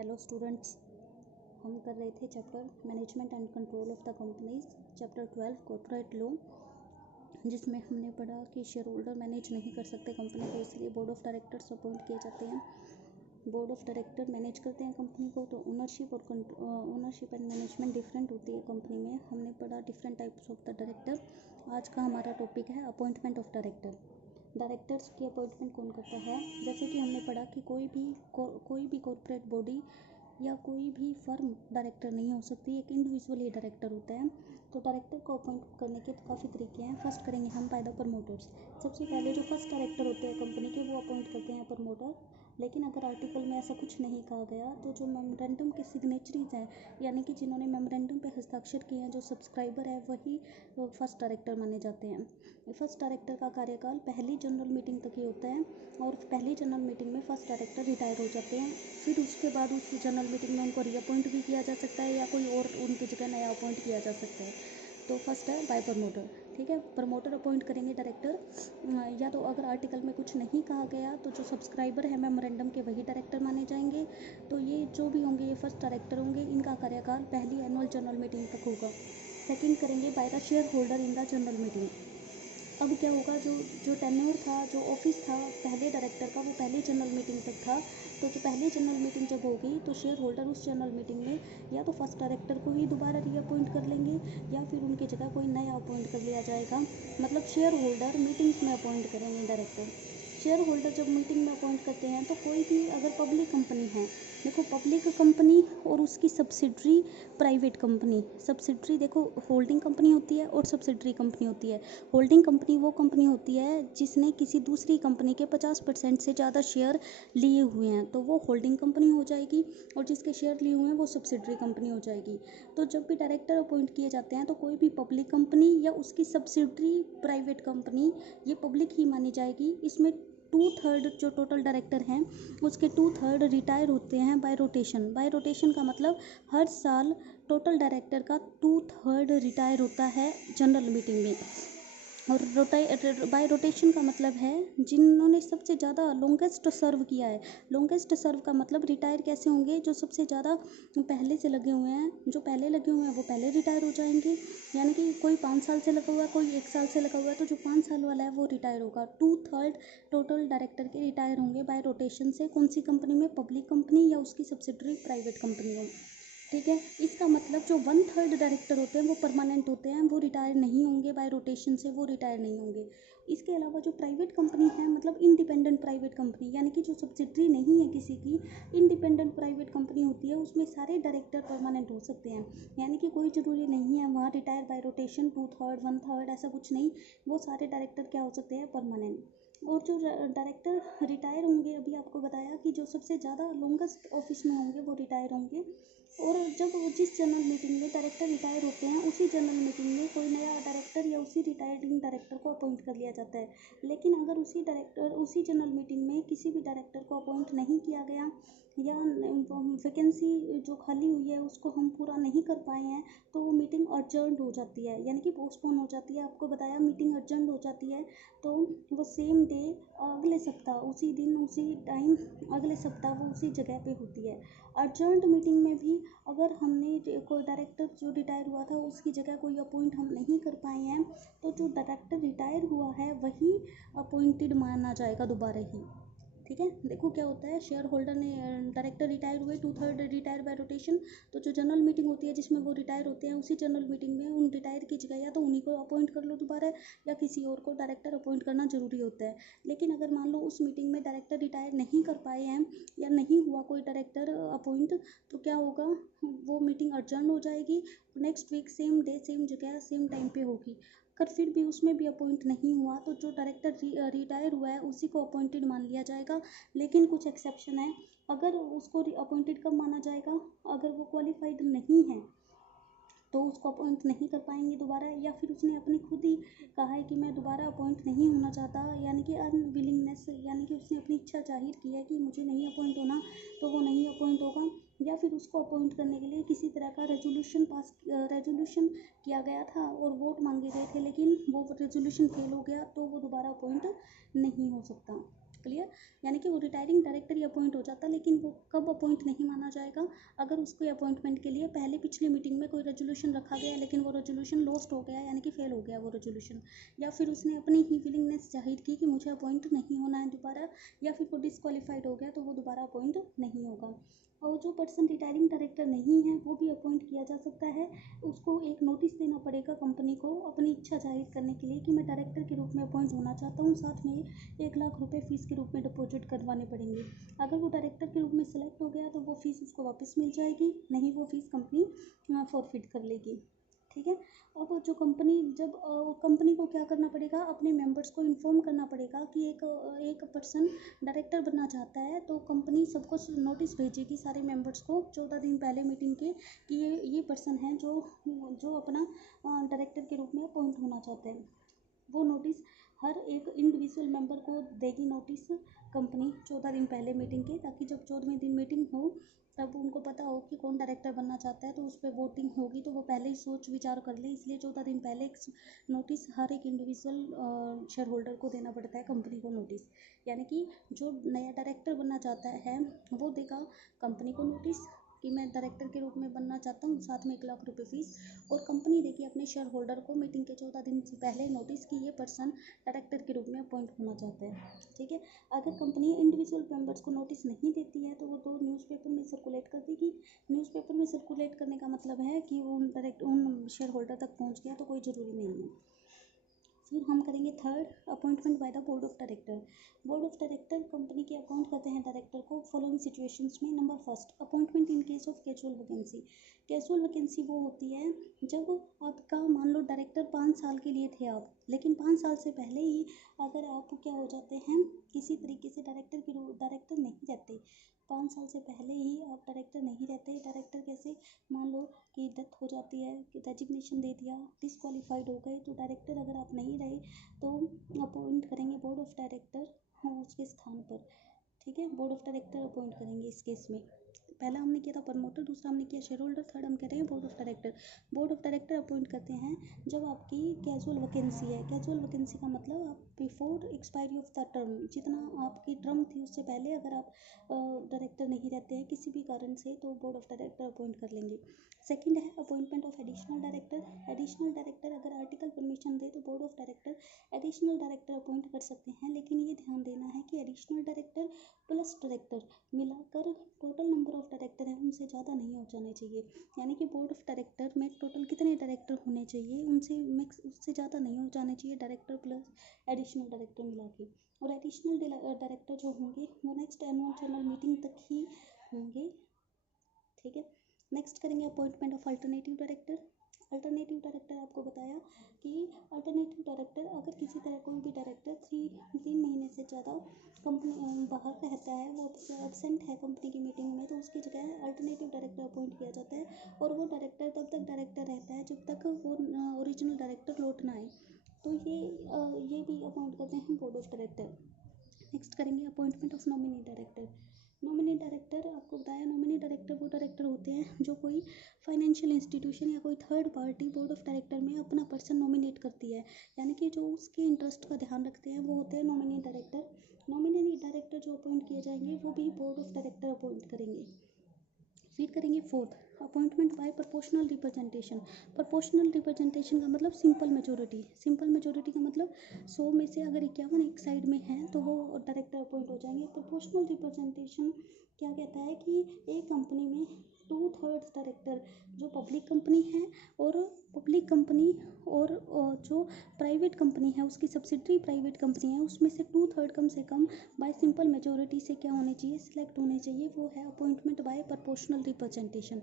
Hello students, हम कर रहे थे chapter management and control of the companies, chapter 12 corporate law, जिसमें हमने पढ़ा कि शेयर होल्डर मैनेज नहीं कर सकते कंपनी को, इसलिए बोर्ड ऑफ डायरेक्टर्स अपॉइंट किए जाते हैं। बोर्ड ऑफ डायरेक्टर मैनेज करते हैं कंपनी को, तो ओनरशिप एंड मैनेजमेंट डिफरेंट होती है कंपनी में। हमने पढ़ा different types of the director. आज का हमारा टॉपिक है अपॉइंटमेंट ऑफ डायरेक्टर। डायरेक्टर्स की अपॉइंटमेंट कौन करता है? जैसे कि हमने पढ़ा कि कोई भी कॉर्पोरेट बॉडी या कोई भी फर्म डायरेक्टर नहीं हो सकती, एक इंडिविजुअल ही डायरेक्टर होता है। तो डायरेक्टर को अपॉइंट करने के काफ़ी तरीके हैं। फर्स्ट करेंगे हम बाय द प्रमोटर्स। सबसे पहले जो फर्स्ट डायरेक्टर होते हैं कंपनी के, वो अपॉइंट करते हैं प्रमोटर। लेकिन अगर आर्टिकल में ऐसा कुछ नहीं कहा गया, तो जो मेमोरेंडम के सिग्नेचरीज हैं, यानी कि जिन्होंने मेमोरेंडम पे हस्ताक्षर किए हैं, जो सब्सक्राइबर है, वही फर्स्ट डायरेक्टर माने जाते हैं। फर्स्ट डायरेक्टर का कार्यकाल पहली जनरल मीटिंग तक ही होता है, और पहली जनरल मीटिंग में फर्स्ट डायरेक्टर रिटायर हो जाते हैं। फिर उसके बाद उस जनरल मीटिंग में उनको रीअपॉइंट भी किया जा सकता है, या कोई और उनकी जगह नया अपॉइंट किया जा सकता है। तो फर्स्ट है बाय प्रमोटर, ठीक है। प्रमोटर अपॉइंट करेंगे डायरेक्टर, या तो अगर आर्टिकल में कुछ नहीं कहा गया तो जो सब्सक्राइबर है मेमोरेंडम के, वही डायरेक्टर माने जाएंगे। तो ये जो भी होंगे, ये फर्स्ट डायरेक्टर होंगे। इनका कार्यकाल पहली एनुअल जनरल मीटिंग तक होगा। सेकंड करेंगे by the share holder in the general meeting. अब क्या होगा, जो टेन्योर था, जो ऑफिस था पहले डायरेक्टर का, वो पहली जनरल मीटिंग तक था। तो जो पहली जनरल मीटिंग जब होगी, तो शेयर होल्डर उस जनरल मीटिंग में या तो फर्स्ट डायरेक्टर को ही दोबारा रीअपॉइंट कर लेंगे, या फिर उनकी जगह कोई नया अपॉइंट कर लिया जाएगा। मतलब शेयर होल्डर मीटिंग्स में अपॉइंट करेंगे डायरेक्टर। शेयर होल्डर जब मीटिंग में अपॉइंट करते हैं, तो कोई भी अगर पब्लिक कंपनी है, देखो पब्लिक कंपनी और उसकी सब्सिडरी प्राइवेट कंपनी। सब्सिडरी देखो, होल्डिंग कंपनी होती है और सब्सिडरी कंपनी होती है। होल्डिंग कंपनी वो कंपनी होती है जिसने किसी दूसरी कंपनी के 50% से ज़्यादा शेयर लिए हुए हैं, तो वो होल्डिंग कंपनी हो जाएगी। और जिसके शेयर लिए हुए हैं, वो सब्सिडरी कंपनी हो जाएगी। तो जब भी डायरेक्टर अपॉइंट किए जाते हैं, तो कोई भी पब्लिक कंपनी या उसकी सब्सिडरी प्राइवेट कंपनी, ये पब्लिक ही मानी जाएगी। इसमें 2/3 जो टोटल डायरेक्टर हैं, उसके 2/3 रिटायर होते हैं बाय रोटेशन। बाय रोटेशन का मतलब हर साल टोटल डायरेक्टर का 2/3 रिटायर होता है जनरल मीटिंग में। और बाय रोटेशन का मतलब है जिन्होंने सबसे ज़्यादा लॉन्गेस्ट सर्व किया है। लॉन्गेस्ट सर्व का मतलब रिटायर कैसे होंगे, जो सबसे ज़्यादा पहले से लगे हुए हैं। जो पहले लगे हुए हैं वो पहले रिटायर हो जाएंगे, यानी कि कोई 5 साल से लगा हुआ है, कोई 1 साल से लगा हुआ है, तो जो 5 साल वाला है वो रिटायर होगा। 2/3 टोटल डायरेक्टर के रिटायर होंगे बाय रोटेशन से। कौन सी कंपनी में? पब्लिक कंपनी या उसकी सब्सिडरी प्राइवेट कंपनी हो, ठीक है। इसका मतलब जो 1/3 डायरेक्टर होते हैं वो परमानेंट होते हैं, वो रिटायर नहीं होंगे बाय रोटेशन से, वो रिटायर नहीं होंगे। इसके अलावा जो प्राइवेट कंपनी है, मतलब इंडिपेंडेंट प्राइवेट कंपनी, यानी कि जो सब्सिडरी नहीं है किसी की, इंडिपेंडेंट प्राइवेट कंपनी होती है, उसमें सारे डायरेक्टर परमानेंट हो सकते हैं। यानी कि कोई ज़रूरी नहीं है वहाँ रिटायर बाय रोटेशन 2/3 1/3 ऐसा कुछ नहीं, वो सारे डायरेक्टर क्या हो सकते हैं? परमानेंट। और जो डायरेक्टर रिटायर होंगे, अभी आपको बताया कि जो सबसे ज़्यादा लॉन्गेस्ट ऑफिस में होंगे वो रिटायर होंगे। और जब जिस जनरल मीटिंग में डायरेक्टर रिटायर होते हैं, उसी जनरल मीटिंग में कोई नया डायरेक्टर या उसी रिटायरिंग डायरेक्टर को अपॉइंट कर लिया जाता है। लेकिन अगर उसी जनरल मीटिंग में किसी भी डायरेक्टर को अपॉइंट नहीं किया गया, या वैकेंसी जो खाली हुई है उसको हम पूरा नहीं कर पाए हैं, तो वो मीटिंग अर्जेंट हो जाती है, यानी कि पोस्टपोन हो जाती है। आपको बताया मीटिंग अर्जेंट हो जाती है, तो वो सेम डे, अगले सप्ताह, उसी दिन उसी टाइम, अगले सप्ताह वो उसी जगह पे होती है। अर्जेंट मीटिंग में भी अगर हमने कोई डायरेक्टर जो रिटायर हुआ था, उसकी जगह कोई अपॉइंट हम नहीं कर पाए हैं, तो जो डायरेक्टर रिटायर हुआ है वही अपॉइंटेड माना जाएगा दोबारा ही, ठीक है। देखो क्या होता है, शेयर होल्डर ने डायरेक्टर रिटायर हुए, 2/3 रिटायर बाय रोटेशन, तो जो जनरल मीटिंग होती है जिसमें वो रिटायर होते हैं, उसी जनरल मीटिंग में उन रिटायर की जगह या तो उन्हीं को अपॉइंट कर लो दोबारा, या किसी और को डायरेक्टर अपॉइंट करना जरूरी होता है। लेकिन अगर मान लो उस मीटिंग में डायरेक्टर रिटायर नहीं कर पाए हैं, या नहीं हुआ कोई डायरेक्टर अपॉइंट, तो क्या होगा, वो मीटिंग अर्जेंट हो जाएगी। Next week same day same जगह सेम टाइम पे होगी। अगर फिर भी उसमें भी अपॉइंट नहीं हुआ, तो जो डायरेक्टर रिटायर हुआ है उसी को अपॉइंटेड मान लिया जाएगा। लेकिन कुछ एक्सेप्शन है, अगर उसको अपॉइंटेड कब माना जाएगा, अगर वो क्वालिफाइड नहीं है तो उसको अपॉइंट नहीं कर पाएंगे दोबारा, या फिर उसने अपनी खुद ही कहा है कि मैं दोबारा अपॉइंट नहीं होना चाहता, यानी कि अनविलिंगनेस, यानी कि उसने अपनी इच्छा जाहिर की है कि मुझे नहीं अपॉइंट होना, तो वो नहीं अपॉइंट होगा। या फिर उसको अपॉइंट करने के लिए किसी तरह का रेजोल्यूशन किया गया था और वोट मांगे गए थे, लेकिन वो रेजोल्यूशन फेल हो गया, तो वो दोबारा अपॉइंट नहीं हो सकता। क्लियर। यानी कि वो रिटायरिंग डायरेक्टर ही अपॉइंट हो जाता, लेकिन वो कब अपॉइंट नहीं माना जाएगा, अगर उसको अपॉइंटमेंट के लिए पहले पिछले मीटिंग में कोई रेजोल्यूशन रखा गया लेकिन वो रेजोल्यूशन लॉस्ट हो गया, यानी कि फेल हो गया वो रेजोल्यूशन, या फिर उसने अपनी ही विलिंगनेस जाहिर की कि मुझे अपॉइंट नहीं होना है दोबारा, या फिर वो डिसक्वालीफाइड हो गया तो वो दोबारा अपॉइंट नहीं होगा। और जो पर्सन रिटायरिंग डायरेक्टर नहीं है वो भी अपॉइंट किया जा सकता है। उसको एक नोटिस देना पड़ेगा कंपनी को अपनी इच्छा जाहिर करने के लिए कि मैं डायरेक्टर के रूप में अपॉइंट होना चाहता हूँ, साथ में 1 लाख रुपए फीस के रूप में डिपॉजिट करवाने पड़ेंगे। अगर वो डायरेक्टर के रूप में सेलेक्ट हो गया तो वो फीस उसको वापस मिल जाएगी, नहीं वो फीस कंपनी फॉरफिट कर लेगी। ठीक है। अब जो कंपनी जब कंपनी को क्या करना पड़ेगा, अपने मेंबर्स को इन्फॉर्म करना पड़ेगा कि एक पर्सन डायरेक्टर बनना चाहता है, तो कंपनी सबको नोटिस भेजेगी सारे मेंबर्स को 14 दिन पहले मीटिंग के कि ये पर्सन है जो अपना डायरेक्टर के रूप में अपॉइंट होना चाहते हैं। वो नोटिस हर एक इंडिविजुअल मेंबर को देगी नोटिस कंपनी 14 दिन पहले मीटिंग के, ताकि जब 14वें दिन मीटिंग हो तब उनको पता हो कि कौन डायरेक्टर बनना चाहता है, तो उस पर वोटिंग होगी तो वो पहले ही सोच विचार कर ले। इसलिए 14 दिन पहले एक नोटिस हर एक इंडिविजुअल शेयर होल्डर को देना पड़ता है कंपनी को नोटिस। यानी कि जो नया डायरेक्टर बनना चाहता है वो देगा कंपनी को नोटिस कि मैं डायरेक्टर के रूप में बनना चाहता हूँ, साथ में 1 लाख रुपए फीस, और कंपनी देगी अपने शेयर होल्डर को मीटिंग के 14 दिन से पहले नोटिस कि ये पर्सन डायरेक्टर के रूप में अपॉइंट होना चाहता है। ठीक है। अगर कंपनी इंडिविजुअल मेंबर्स को नोटिस नहीं देती है तो वो तो न्यूज़पेपर में सर्कुलेट कर देगी। न्यूज़पेपर में सर्कुलेट करने का मतलब है कि वो उन शेयर होल्डर तक पहुँच गया तो कोई ज़रूरी नहीं है। फिर हम करेंगे third, appointment by the board of director. Board of director company के अपॉइंट करते हैं डायरेक्टर को फॉलोइंग सिचुएशंस में। Number first, appointment in case of casual vacancy. Casual vacancy वो होती है जब आपका मान लो डायरेक्टर 5 साल के लिए थे आप, लेकिन 5 साल से पहले ही अगर आप क्या हो जाते हैं किसी तरीके से डायरेक्टर नहीं रहते, 5 साल से पहले ही आप डायरेक्टर नहीं रहते। डायरेक्टर कैसे, मान लो कि डेथ हो जाती है, कि रेजिग्नेशन दे दिया, डिसक्वालीफाइड हो गए, तो डायरेक्टर अगर आप नहीं रहे तो अपॉइंट करेंगे बोर्ड ऑफ डायरेक्टर उसके स्थान पर। ठीक है। बोर्ड ऑफ डायरेक्टर अपॉइंट करेंगे इस केस में। पहला हमने किया था प्रमोटर, दूसरा हमने किया शेयर होल्डर, थर्ड हम कह रहे हैं board of director. Board of director appoint करते हैं जब आपकी कैजुअल वैकेंसी है। कैजुअल वैकेंसी का मतलब आप before expiry of the term, जितना आपकी टर्म थी उससे पहले अगर आप डायरेक्टर नहीं रहते हैं किसी भी कारण से, तो बोर्ड ऑफ डायरेक्टर अपॉइंट कर लेंगे। सेकंड है appointment of additional director. Additional director अगर आर्टिकल परमिशन दे तो board of director additional director appoint कर सकते हैं, लेकिन ये ध्यान देना है कि एडिशनल डायरेक्टर प्लस डायरेक्टर मिलाकर टोटल नंबर ऑफ डायरेक्टर हैं उनसे ज़्यादा नहीं हो जाने चाहिए। यानी कि बोर्ड ऑफ डायरेक्टर में टोटल कितने डायरेक्टर होने चाहिए, उससे ज़्यादा नहीं हो जाने चाहिए डायरेक्टर प्लस एडिशनल डायरेक्टर मिला के। और एडिशनल डायरेक्टर जो होंगे वो नेक्स्ट एनुअल जनरल मीटिंग तक ही होंगे। ठीक है। नेक्स्ट करेंगे appointment of alternative director. Alternative director आपको बताया कि अल्टरनेटिव डायरेक्टर अगर किसी तरह कोई भी डायरेक्टर 3 महीने से ज़्यादा कंपनी बाहर रहता है, वो एबसेंट है कंपनी की मीटिंग में, तो उसकी जगह अल्टरनेटिव डायरेक्टर अपॉइंट किया जाता है, और वो डायरेक्टर तब तक डायरेक्टर रहता है जब तक वो ओरिजिनल डायरेक्टर लौट ना आए। तो ये भी अपॉइंट करते हैं बोर्ड ऑफ डायरेक्टर। नेक्स्ट करेंगे appointment of nominee director. Nominee director आपको बताया, नॉमिनी डायरेक्टर वो डायरेक्टर होते हैं जो कोई फाइनेंशियल इंस्टीट्यूशन या कोई third party board of director में अपना पर्सन नॉमिनेट करती है, यानी कि जो उसके इंटरेस्ट का ध्यान रखते हैं वो होते हैं नॉमिनी डायरेक्टर। नॉमिनी डायरेक्टर जो अपॉइंट किए जाएंगे वो भी बोर्ड ऑफ डायरेक्टर अपॉइंट करेंगे। फिर करेंगे fourth, appointment bye proportional representation. Proportional representation का मतलब सिंपल मेजोरिटी। सिंपल मेजोरिटी का मतलब 100 में से अगर 51 एक साइड में है तो वो डायरेक्टर अपॉइंट हो जाएंगे। प्रोपोर्शनल रिप्रेजेंटेशन क्या कहता है कि एक कंपनी में 2/3 डायरेक्टर जो पब्लिक कंपनी है और पब्लिक कंपनी और जो प्राइवेट कंपनी है उसकी सब्सिडरी प्राइवेट कंपनी है उसमें से 2/3 कम से कम बाय सिंपल मेजोरिटी से क्या होने चाहिए, सिलेक्ट होने चाहिए, वो है अपॉइंटमेंट बाय प्रोपोर्शनल रिप्रेजेंटेशन।